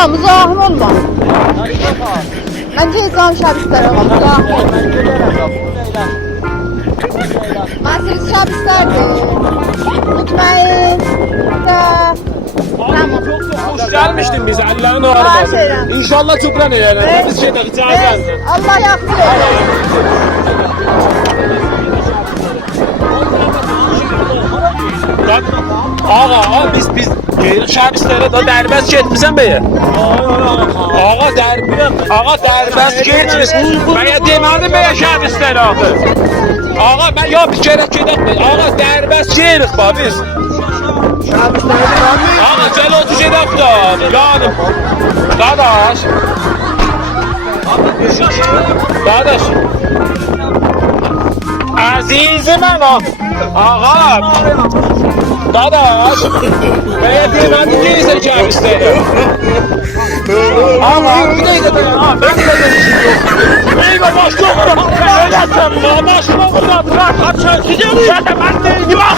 Tamam, uzağım olma. Ben geleceğim şabistlere bak, uzağım olma. Masirisi şabistlerdi. Unutmayın. Da. Tamam. Hoş gelmiştin bize Allah'ın Her ağrıma. şeyden. İnşallah tükran edelim. Evet. Biz şeyde icazet. Allah yaksın eyle. Bak, ağa biz şabislere da derbez getmizem beye. Ağa derbez getmiz. Beye demedim beye şabislere ağa. Ağa ben ya bir kere gedək. Ağa derbez getirik ba biz. Ağa gel otur gedək da. Yani. Dadaş. Dadaş. Azizim ağa. Ağa. Dadaş. Beye demedim getirik şabislere. Ağa bir de ben de gelişim. Eyvah başka olur. Öyle başka olur. Bırak. Kaç gidiyor. Zaten ben de bak.